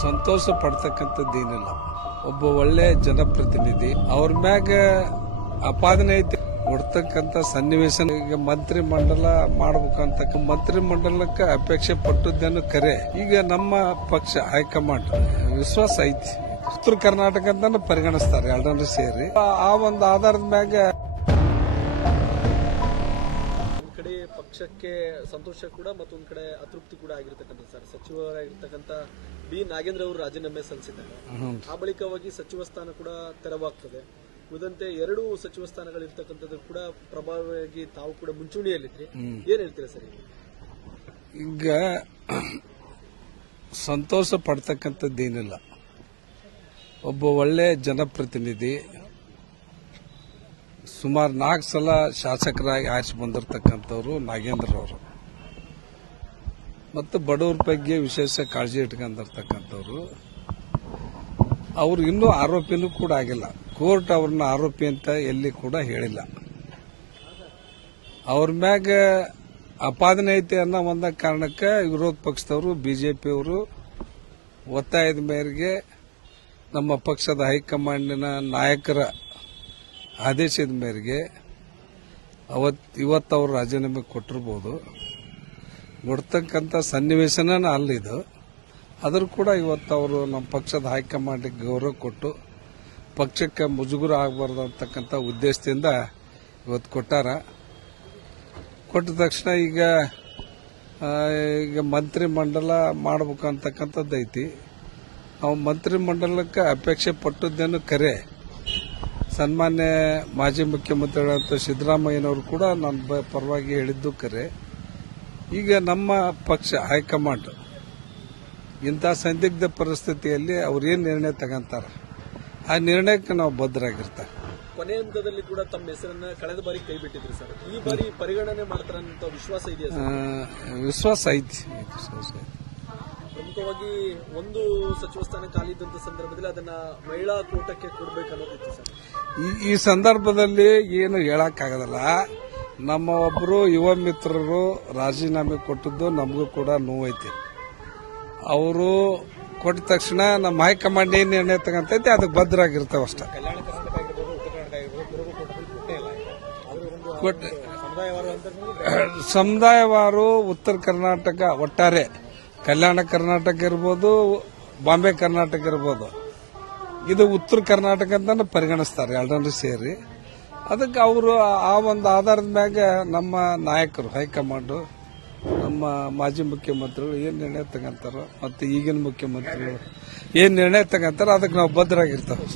ಸಂತೋಷ ಪಡ್ತಕ್ಕಂಥದ್ದೇನಿಲ್ಲ. ಒಬ್ಬ ಒಳ್ಳೆ ಜನಪ್ರತಿನಿಧಿ ಅವ್ರ ಮ್ಯಾಗ ಅಪಾದನೆ ಐತಿ ಕೊಡ್ತಕ್ಕಂಥ ಸನ್ನಿವೇಶ. ಈಗ ಮಂತ್ರಿ ಮಂಡಲ ಮಾಡ್ಬೇಕಂತ ಮಂತ್ರಿ ಮಂಡಲಕ್ಕೆ ಅಪೇಕ್ಷೆ ಪಟ್ಟದ್ದೇನು ಕರೆ. ಈಗ ನಮ್ಮ ಪಕ್ಷ ಹೈಕಮಾಂಡ್ ವಿಶ್ವಾಸ ಐತಿ. ಉತ್ತರ ಕರ್ನಾಟಕ ಅಂತ ಪರಿಗಣಿಸ್ತಾರೆ ಎರಡನ್ನೂ ಸೇರಿ. ಆ ಒಂದು ಆಧಾರದ ಮ್ಯಾಗ ಕಡೆ ಪಕ್ಷಕ್ಕೆ ಸಂತೋಷ ಕೂಡ ಮತ್ತೊಂದ್ ಕಡೆ ಅತೃಪ್ತಿ ಕೂಡ ಆಗಿರ್ತಕ್ಕಂಥ ಸರ್. ಸಚಿವರಾಗಿರ್ತಕ್ಕಂಥ ಬಿ ನಾಗೇಂದ್ರ ಅವರು ರಾಜೀನಾಮೆ ಸಲ್ಲಿಸಿದ್ದಾರೆ. ಆ ಬಳಿಕವಾಗಿ ಸಚಿವ ಸ್ಥಾನ ಕೂಡ ತೆರವಾಗ್ತದೆ. ಉಳಿದಂತೆ 2 ಸಚಿವ ಸ್ಥಾನಗಳಿರ್ತಕ್ಕಂಥದ್ದು ಕೂಡ ಪ್ರಭಾವವಾಗಿ ತಾವು ಕೂಡ ಮುಂಚೂಣಿಯಲ್ಲಿದ್ರಿ. ಏನ್ ಹೇಳ್ತೀರಾ ಸರ್? ಈಗ ಸಂತೋಷ ಪಡ್ತಕ್ಕಂಥದ್ದೇನಿಲ್ಲ. ಒಬ್ಬ ಒಳ್ಳೆ ಜನಪ್ರತಿನಿಧಿ ಸುಮಾರು 4 ಸಲ ಶಾಸಕರಾಗಿ ಆರಿಸಿ ಬಂದಿರತಕ್ಕಂಥವ್ರು ನಾಗೇಂದ್ರ ಅವರು. ಮತ್ತು ಬಡವರ ಬಗ್ಗೆ ವಿಶೇಷ ಕಾಳಜಿ ಇಟ್ಕೊಂಡಿರ್ತಕ್ಕಂಥವ್ರು. ಅವರು ಇನ್ನೂ ಆರೋಪಿನೂ ಕೂಡ ಆಗಿಲ್ಲ. ಕೋರ್ಟ್ ಅವ್ರನ್ನ ಆರೋಪಿ ಅಂತ ಎಲ್ಲಿ ಕೂಡ ಹೇಳಿಲ್ಲ. ಅವ್ರ ಮ್ಯಾಗ ಅಪಾದನೆ ಐತಿ ಅನ್ನೋ ಒಂದ ಕಾರಣಕ್ಕೆ ವಿರೋಧ ಪಕ್ಷದವರು ಬಿಜೆಪಿಯವರು ಒತ್ತಾಯದ ಮೇರೆಗೆ ನಮ್ಮ ಪಕ್ಷದ ಹೈಕಮಾಂಡಿನ ನಾಯಕರ ಆದೇಶದ ಮೇರೆಗೆ ಇವತ್ತು ಅವರು ರಾಜೀನಾಮೆ ಕೊಟ್ಟಿರ್ಬೋದು. ಕೊಡ್ತಕ್ಕಂಥ ಸನ್ನಿವೇಶನ ಅಲ್ಲಿದು. ಆದರೂ ಕೂಡ ಇವತ್ತು ಅವರು ನಮ್ಮ ಪಕ್ಷದ ಹೈಕಮಾಂಡಿಗೆ ಗೌರವ ಕೊಟ್ಟು ಪಕ್ಷಕ್ಕೆ ಮುಜುಗುರ ಆಗಬಾರ್ದು ಅಂತಕ್ಕಂಥ ಉದ್ದೇಶದಿಂದ ಇವತ್ತು ಕೊಟ್ಟಾರ. ಕೊಟ್ಟ ತಕ್ಷಣ ಈಗ ಮಂತ್ರಿ ಮಂಡಲ ಮಾಡ್ಬೇಕಂತಕ್ಕಂಥದ್ದು ಐತಿ. ನಾವು ಮಂತ್ರಿ ಮಂಡಲಕ್ಕೆ ಅಪೇಕ್ಷೆ ಪಟ್ಟದ್ದೇನು ಕರೆ. ಸನ್ಮಾನ್ಯ ಮಾಜಿ ಮುಖ್ಯಮಂತ್ರಿಗಳಂತ ಸಿದ್ದರಾಮಯ್ಯನವರು ಕೂಡ ನನ್ನ ಪರವಾಗಿ ಹೇಳಿದ್ದು ಕರೆ. ಈಗ ನಮ್ಮ ಪಕ್ಷ ಹೈಕಮಾಂಡ್ ಇಂಥ ಸಂದಿಗ್ಧ ಪರಿಸ್ಥಿತಿಯಲ್ಲಿ ಅವ್ರೇನು ನಿರ್ಣಯ ತಗೊಂತಾರ ಆ ನಿರ್ಣಯಕ್ಕೆ ನಾವು ಬದ್ಧರಾಗಿರ್ತೇವೆ. ಕೊನೆ ಹಂತದಲ್ಲಿ ಕೂಡ ತಮ್ಮ ಹೆಸರನ್ನ ಕಳೆದ ಬಾರಿ ಕೈ ಬಿಟ್ಟಿದ್ರಿ ಸರ್. ಈ ಬಾರಿ ಪರಿಗಣನೆ ಮಾಡ್ತಾರಂತ ವಿಶ್ವಾಸ ಇದೆಯಾ ಸರ್? ವಿಶ್ವಾಸ ಐತಿ. ಪ್ರಮುಖವಾಗಿ 1 ಸಚಿವ ಸ್ಥಾನ ಖಾಲಿ ಇದ್ದಂತ ಸಂದರ್ಭದಲ್ಲಿ ಅದನ್ನ ಮಹಿಳಾ ಕೋಟಕ್ಕೆ ಕೊಡಬೇಕನ್ನೋದಿತ್ತು ಸರ್. ಈ ಸಂದರ್ಭದಲ್ಲಿ ಏನು ಹೇಳಕ್ಕಾಗಲ್ಲ. ನಮ್ಮ ಒಬ್ಬರು ಯುವ ಮಿತ್ರರು ರಾಜೀನಾಮೆ ಕೊಟ್ಟದ್ದು ನಮಗೂ ಕೂಡ ನೋವೈತಿ. ಅವರು ಕೊಟ್ಟ ತಕ್ಷಣ ನಮ್ಮ ಹೈಕಮಾಂಡ್ ಏನ್ ನಿರ್ಣಯ ತಗೊಂತೈತಿ ಅದಕ್ಕೆ ಬದ್ಧರಾಗಿರ್ತಾವ ಅಷ್ಟೇ. ಸಮುದಾಯವಾರು ಉತ್ತರ ಕರ್ನಾಟಕ ಒಟ್ಟಾರೆ ಕಲ್ಯಾಣ ಕರ್ನಾಟಕ ಇರ್ಬೋದು, ಬಾಂಬೆ ಕರ್ನಾಟಕ ಇರ್ಬೋದು, ಇದು ಉತ್ತರ ಕರ್ನಾಟಕ ಅಂತ ಪರಿಗಣಿಸ್ತಾರೆ ಎರಡನ್ನೂ ಸೇರಿ. ಅದಕ್ಕೆ ಅವರು ಆ ಒಂದು ಆಧಾರದ ಮ್ಯಾಗ ನಮ್ಮ ನಾಯಕರು ಹೈಕಮಾಂಡ್ ನಮ್ಮ ಮಾಜಿ ಮುಖ್ಯಮಂತ್ರಿಗಳು ಏನ್ ನಿರ್ಣಯ ತಗೊಂತಾರೋ ಮತ್ತು ಈಗಿನ ಮುಖ್ಯಮಂತ್ರಿಗಳು ಏನ್ ನಿರ್ಣಯ ತಗೊಂತಾರೋ ಅದಕ್ಕೆ ನಾವು ಬದ್ಧರಾಗಿರ್ತೇವೆ.